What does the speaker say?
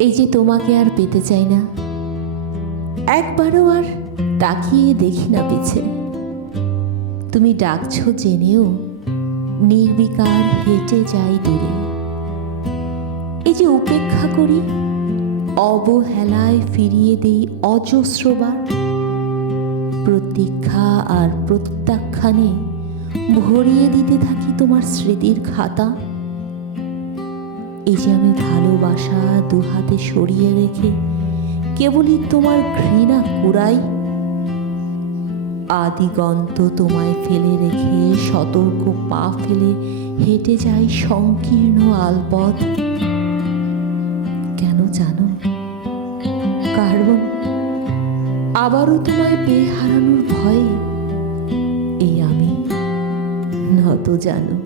এই যে তোমাকে আর পেতে চাই না, একবারও আর তাকিয়ে দেখি না পিছে। তুমি ডাকছো জেনেও নির্বিকার হেঁটে যাই দূরে। এই যে উপেক্ষা করি, অবহেলায় ফিরিয়ে দেই অজস্রবার। প্রতীক্ষা আর প্রত্যাখ্যানে ভরিয়ে দিতে থাকি তোমার স্মৃতির খাতা। এই যে আমি ভালোবাসা দুহাতে সরিয়ে রেখে কেবলই তোমার ঘৃণা কুড়াই। আদিগন্ত তোমায় ফেলে রেখে সতর্ক পা ফেলে হেঁটে যাই সংকীর্ণ আলপথ। কেন জানো? কারণ আবারও তোমায় পেয়ে হারানোর ভয়ে এই আমি নত জানো।